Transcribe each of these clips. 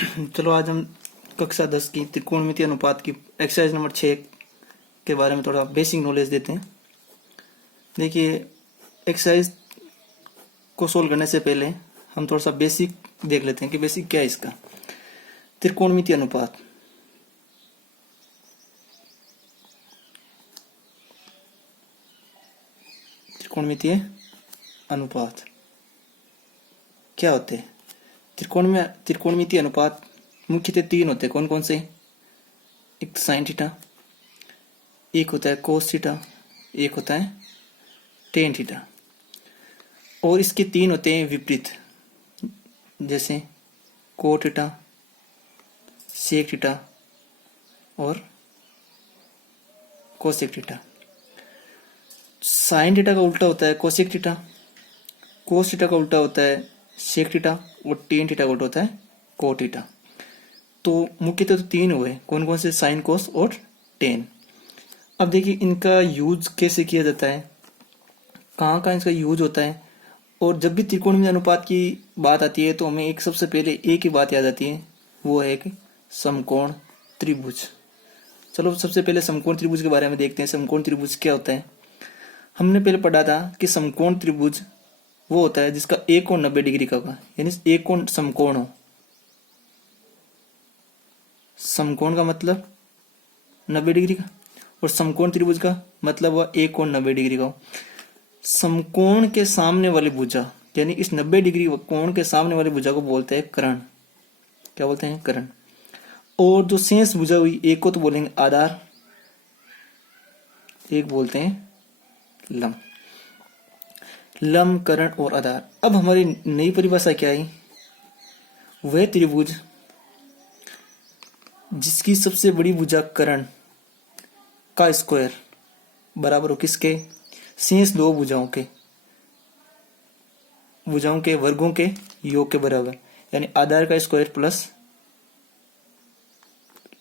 चलो आज हम कक्षा 10 की त्रिकोणमितीय अनुपात की एक्सरसाइज नंबर 6 के बारे में थोड़ा बेसिक नॉलेज देते हैं। देखिए, एक्सरसाइज को सोल्व करने से पहले हम थोड़ा सा बेसिक देख लेते हैं कि बेसिक क्या है इसका। त्रिकोणमितीय अनुपात, त्रिकोणमितीय अनुपात क्या होते हैं? त्रिकोणमितीय अनुपात मुख्यतः तीन होते हैं। कौन कौन से? एक साइन थीटा, एक होता है कोस थीटा, एक होता है टेन थीटा। और इसके तीन होते हैं विपरीत, जैसे कोट थीटा, सेक थीटा और कोसेक थीटा। साइन थीटा का उल्टा होता है कोसेक थीटा, कोस थीटा का उल्टा होता है सेक थीटा और टेन थीटा का उल्टा होता है कोट थीटा। तो मुख्यतः तो तीन हुए, कौन कौन से? साइन, कोस और टेन। अब देखिए इनका यूज कैसे किया जाता है, कहाँ कहाँ इसका यूज होता है। और जब भी त्रिकोणमितीय अनुपात की बात आती है तो हमें एक सबसे पहले एक ही बात याद आती है, वो है कि समकोण त्रिभुज। चलो सबसे पहले समकोण त्रिभुज के बारे में देखते हैं। समकोण त्रिभुज क्या होता है? हमने पहले पढ़ा था कि समकोण त्रिभुज वो होता है जिसका एक कोण 90 डिग्री का होगा, यानी एक कोण समकोण हो। समकोण का मतलब 90 डिग्री का, और समकोण त्रिभुज का मतलब वह एक कोण 90 डिग्री का हो। समकोण के सामने वाली भुजा, यानी इस 90 डिग्री कोण के सामने वाली भुजा को बोलते हैं कर्ण। क्या बोलते हैं? कर्ण। और जो शेष भुजा हुई, एक को तो बोलेंगे आधार, एक बोलते हैं लंब। लंब, कर्ण और आधार। अब हमारी नई परिभाषा क्या है? वह त्रिभुज जिसकी सबसे बड़ी भुजा कर्ण का स्क्वायर बराबर हो किसके? शेष दो भुजाओं के वर्गों के योग के बराबर, यानी आधार का स्क्वायर प्लस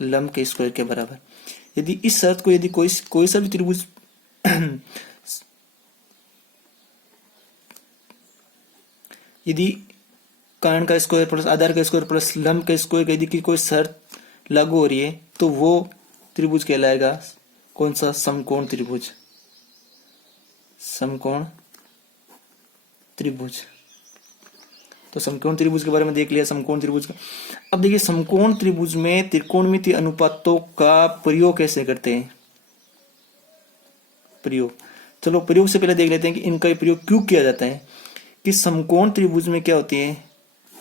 लंब के स्क्वायर के बराबर। यदि इस शर्त को यदि कोई सा भी त्रिभुज यदि कर्ण का स्क्वायर प्लस आधार का स्क्वायर प्लस लंब का स्क्वायर यदि की कोई शर्त लागू हो रही है तो वो त्रिभुज कहलाएगा कौन सा? समकोण त्रिभुज। समकोण त्रिभुज। तो समकोण त्रिभुज के बारे में देख लिया, समकोण त्रिभुज का। अब देखिए समकोण त्रिभुज में त्रिकोणमितीय अनुपातों का प्रयोग कैसे करते हैं? प्रयोग, चलो प्रयोग से पहले देख लेते हैं कि इनका प्रयोग क्यों किया जाता है। कि समकोण त्रिभुज में क्या होती है?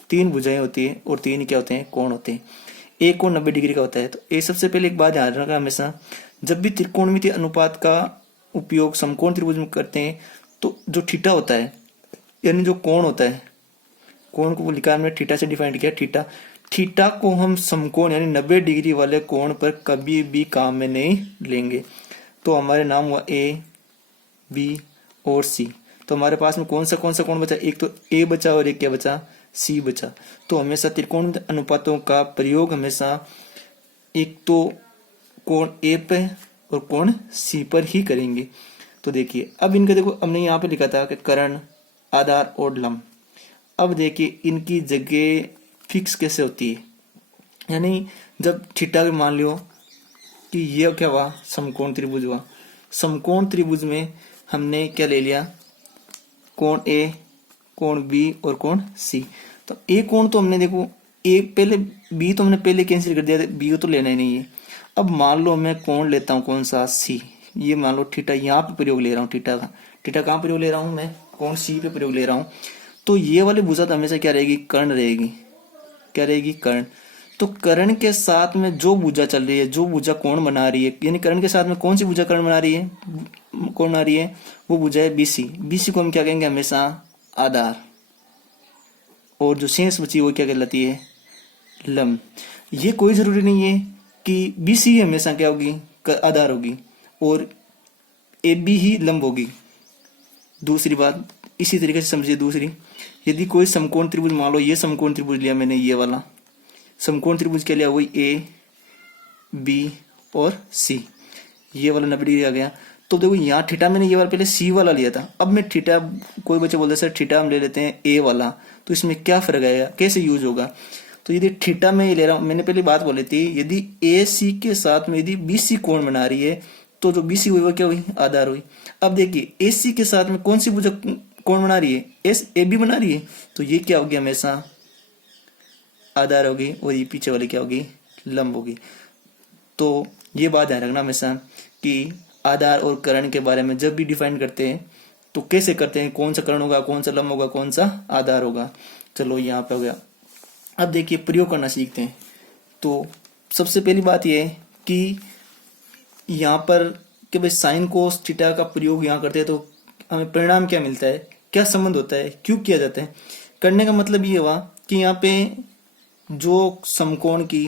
तीन भुजाएं होती है और तीन क्या होते हैं? कोण होते हैं। एक कोण 90 डिग्री का होता है। तो ये सबसे पहले एक बात ध्यान रखना, हमेशा जब भी त्रिकोणमितीय अनुपात का उपयोग समकोण त्रिभुज में करते हैं तो जो थीटा होता है, यानी जो कोण होता है, कोण को लिखा हमने थीटा से डिफाइन किया। थीटा को हम समकोण यानी 90 डिग्री वाले कोण पर कभी भी काम में नहीं लेंगे। तो हमारे नाम हुआ ए, बी और सी। तो हमारे पास में कौन सा कोण बचा? एक तो ए बचा और एक क्या बचा? सी बचा। तो हमेशा त्रिकोण अनुपातों का प्रयोग हमेशा एक तो कोण ए पे और कोण सी पर ही करेंगे। तो देखिए अब इनका देखो, हमने यहाँ पे लिखा था कि कर्ण, आधार और लंब। अब देखिए इनकी जगह फिक्स कैसे होती है, यानी जब थीटा मान लियो कि ये क्या हुआ? समकोण त्रिभुज हुआ। समकोण त्रिभुज में हमने क्या ले लिया? कोण ए, कोण बी और कोण सी। तो ए कोण तो हमने देखो ए पहले, बी तो हमने पहले कैंसिल कर दिया था, बी तो लेना ही नहीं है। अब मान लो मैं कोण लेता हूं कौन सा? सी। ये मान लो थीटा यहाँ पे प्रयोग ले रहा हूँ, थीटा का। थीटा कहाँ प्रयोग ले रहा हूँ मैं? कोण सी पे प्रयोग ले रहा हूँ। तो ये वाली भुजा तो हमेशा क्या रहेगी? कर्ण रहेगी। क्या रहेगी? कर्ण। तो कर्ण के साथ में जो भुजा चल रही है, जो भुजा कोण बना रही है, यानी कर्ण के साथ में कौन सी भुजा कर्ण बना रही है, कोण बना रही है, वो भुजा है बीसी। बीसी को हम क्या कहेंगे? हमेशा आधार। और जो शेष बची वो क्या कहलाती है? लंब। ये कोई जरूरी नहीं है कि बीसी हमेशा क्या होगी? आधार होगी और ए बी ही लंब होगी। दूसरी बात इसी तरीके से समझिए। दूसरी, यदि कोई समकोण त्रिभुज, मान लो ये समकोण त्रिभुज लिया मैंने, ये वाला समकोण त्रिभुज क्या लिया? वही ए, बी और सी। ये वाला 90 डिग्री आ गया। तो देखो यहाँ थीटा मैंने ये वाला पहले सी वाला लिया था, अब मैं थीटा, कोई बच्चे बोलते सर थीटा हम ले लेते हैं ए वाला, तो इसमें क्या फर्क आएगा, कैसे यूज होगा? तो यदि थीटा में ये ले रहा हूं, मैंने पहले बात बोली थी, यदि ए सी के साथ में यदि बी सी कोण बना रही है तो जो बी सी हुई वो क्या हुई, आधार हुई। अब देखिए ए सी के साथ में कौन सी भुजा कोण बना रही है, एस ए बी बना रही है, तो ये क्या होगी, हमेशा आधार होगी, और ये पीछे वाली क्या होगी, लंब होगी। तो ये बात ध्यान रखना हमेशा कि आधार और करण के बारे में जब भी डिफाइन करते हैं तो कैसे करते हैं, कौन सा करण होगा, कौन सा लंब होगा, कौन सा आधार होगा। चलो यहाँ पे हो गया। अब देखिए प्रयोग करना सीखते हैं। तो सबसे पहली बात यह है कि यहाँ पर कि भाई साइन कोस थीटा का प्रयोग यहाँ करते हैं तो हमें परिणाम क्या मिलता है, क्या संबंध होता है, क्यों किया जाता है। करने का मतलब ये हुआ कि यहाँ पे जो समकोण की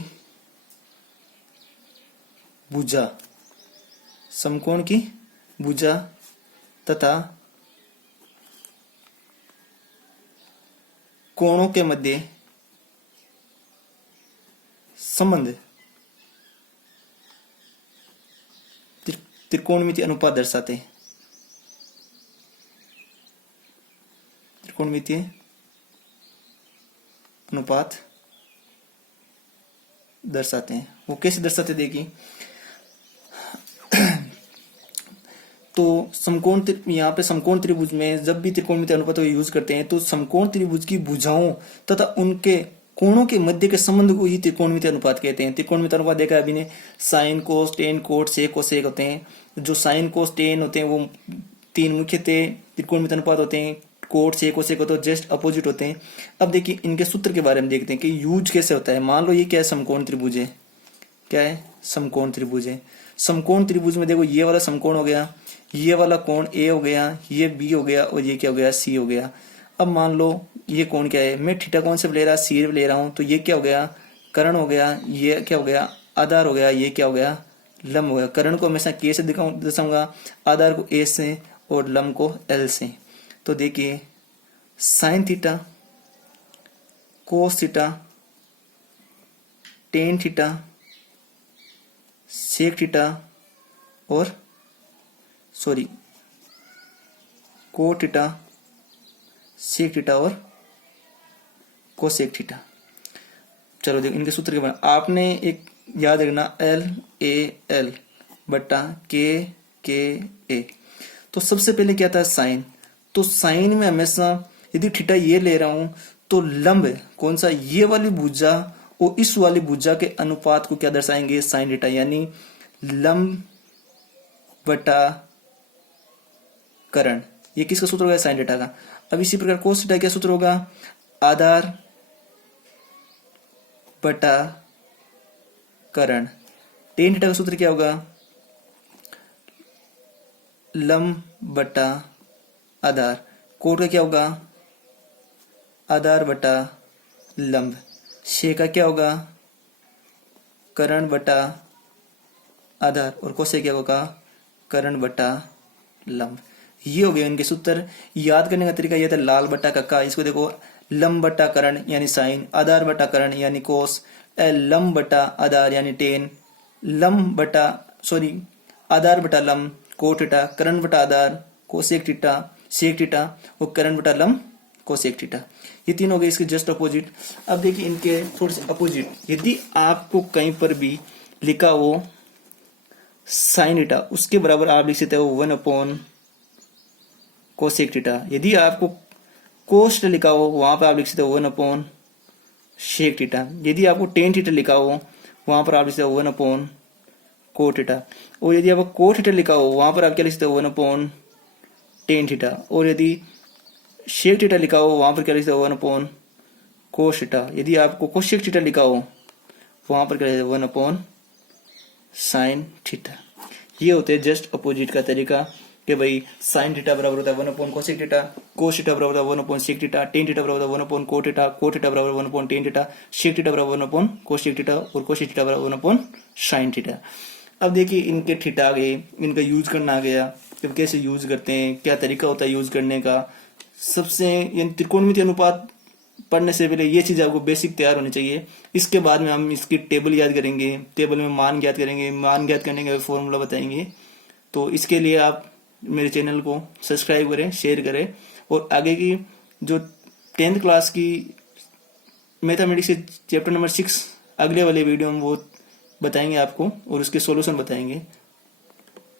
भुजा, समकोण की भुजा तथा कोणों के मध्य संबंध त्रिकोणमितीय अनुपात दर्शाते हैं, त्रिकोणमितीय अनुपात दर्शाते हैं। वो कैसे दर्शाते देखिए। तो समकोण, यहाँ पे समकोण त्रिभुज में जब भी त्रिकोणमितीय अनुपात को यूज करते हैं तो समकोण त्रिभुज की भुजाओं तथा उनके कोणों के मध्य के संबंध को ही त्रिकोणमितीय अनुपात कहते हैं। त्रिकोणमितीय अनुपात देखा है अभी ने, sine cos tan cot sec cosec होते हैं। जो साइन कोस टेन होते हैं वो तीन मुख्यतः त्रिकोणमितीय अनुपात होते हैं, कोट सेक कोसेक होते हैं, जस्ट अपोजिट होते हैं। अब देखिए इनके सूत्र के बारे में देखते हैं कि यूज कैसे होता है। मान लो ये क्या है, समकोण त्रिभुज है, क्या है, समकोण त्रिभुज है। समकोण त्रिभुज में देखो ये वाला समकोण हो गया, ये वाला कोण ए हो गया, ये बी हो गया, और ये क्या हो गया, सी हो गया। अब मान लो ये कोण क्या है, मैं थीटा कौन से ले रहा, सी ले रहा हूं, तो ये क्या हो गया, कर्ण हो गया, ये क्या हो गया, आधार हो गया, ये क्या हो गया, लंब हो गया। कर्ण को हमेशा के से दर्शाऊंगा, आधार को ए से और लंब को एल से। तो देखिए sine theta, cos theta, tan theta, sec theta और कोट थीटा, सेक थीटा और कोसेक थीटा। चलो देखो इनके सूत्र के बारे में आपने एक याद रखना, एल ए एल बटा के ए। तो सबसे पहले क्या था, साइन। तो साइन में हमेशा यदि थीटा ये ले रहा हूं तो लंब कौन सा, ये वाली भुजा और इस वाली भुजा के अनुपात को क्या दर्शाएंगे, साइन थीटा, यानी लंब बटा करण। ये किसका सूत्र होगा, साइन थीटा का। अब इसी प्रकार कोस थीटा क्या सूत्र होगा, आधार बटा करण। टेन थीटा का सूत्र क्या होगा, लंब बटा आधार। कोट का क्या होगा, आधार बटा लंब। सेक का क्या होगा, करण बटा आधार, और कोसेक क्या होगा, करण बटा लंब। ये हो गए इनके सूत्र। याद करने का तरीका यह था, लाल बटा कक्का, इसको देखो, लंब बटा करण यानी साइन, आधार बटा करण यानी कोस, लंब बटा आधार यानी टेन, आधार बटा लंब कोट थीटा, करण बटा आधार कोसेक थीटा, सेक थीटा, और करण बटा लंब कोसेक थीटा। ये तीन हो गए इसके जस्ट अपोजिट। अब देखिए इनके थोड़े से अपोजिट, यदि आपको कहीं पर भी लिखा हो साइन थीटा, उसके बराबर आप लिख सकते हो 1 कोसेक थीटा। यदि आपको कोस थीटा लिखा हो वहां पर आप लिख सकते हो 1 सेक थीटा। यदि आपको टेन थीटा लिखा हो वहां पर आप लिख सकते हो 1 कोट थीटा। और यदि आपको कोट थीटा लिखा हो वहां पर आप क्या लिख सकते हो 1 टेन थीटा। और यदि सेक थीटा लिखा हो वहां पर क्या लिख सकते हो 1 कोस थीटा। यदि आपको कोसेक थीटा लिखा हो वहां पर क्या लिख सकते हो 1 साइन थीटा। ये होते हैं जस्ट अपोजिट का तरीका कि भाई साइन थीटा बराबर होता है 1 कोसेक थीटा, कोस थीटा बराबर होता है 1 सेक थीटा, टेन थीटा बराबर होता है 1 कोट थीटा, कोट थीटा बराबर 1 टेन थीटा, सेक थीटा बराबर 1 कोसेक थीटा, और कोसेक थीटा बराबर 1 साइन थीटा। अब देखिए इनके थीटा आ गए, इनका यूज करना आ गया, कि कैसे यूज करते हैं, क्या तरीका होता है यूज करने का। सबसे त्रिकोणमितीय अनुपात पढ़ने से पहले ये चीज आपको बेसिक तैयार होनी चाहिए। इसके बाद में हम इसकी टेबल याद करेंगे, टेबल में मान ज्ञात करेंगे, मान ज्ञात करने का फॉर्मूला बताएंगे। तो इसके लिए आप मेरे चैनल को सब्सक्राइब करें, शेयर करें, और आगे की जो 10th क्लास की मैथमेटिक्स के चैप्टर नंबर 6 अगले वाले वीडियो में वो बताएंगे आपको और उसके सॉल्यूशन बताएंगे।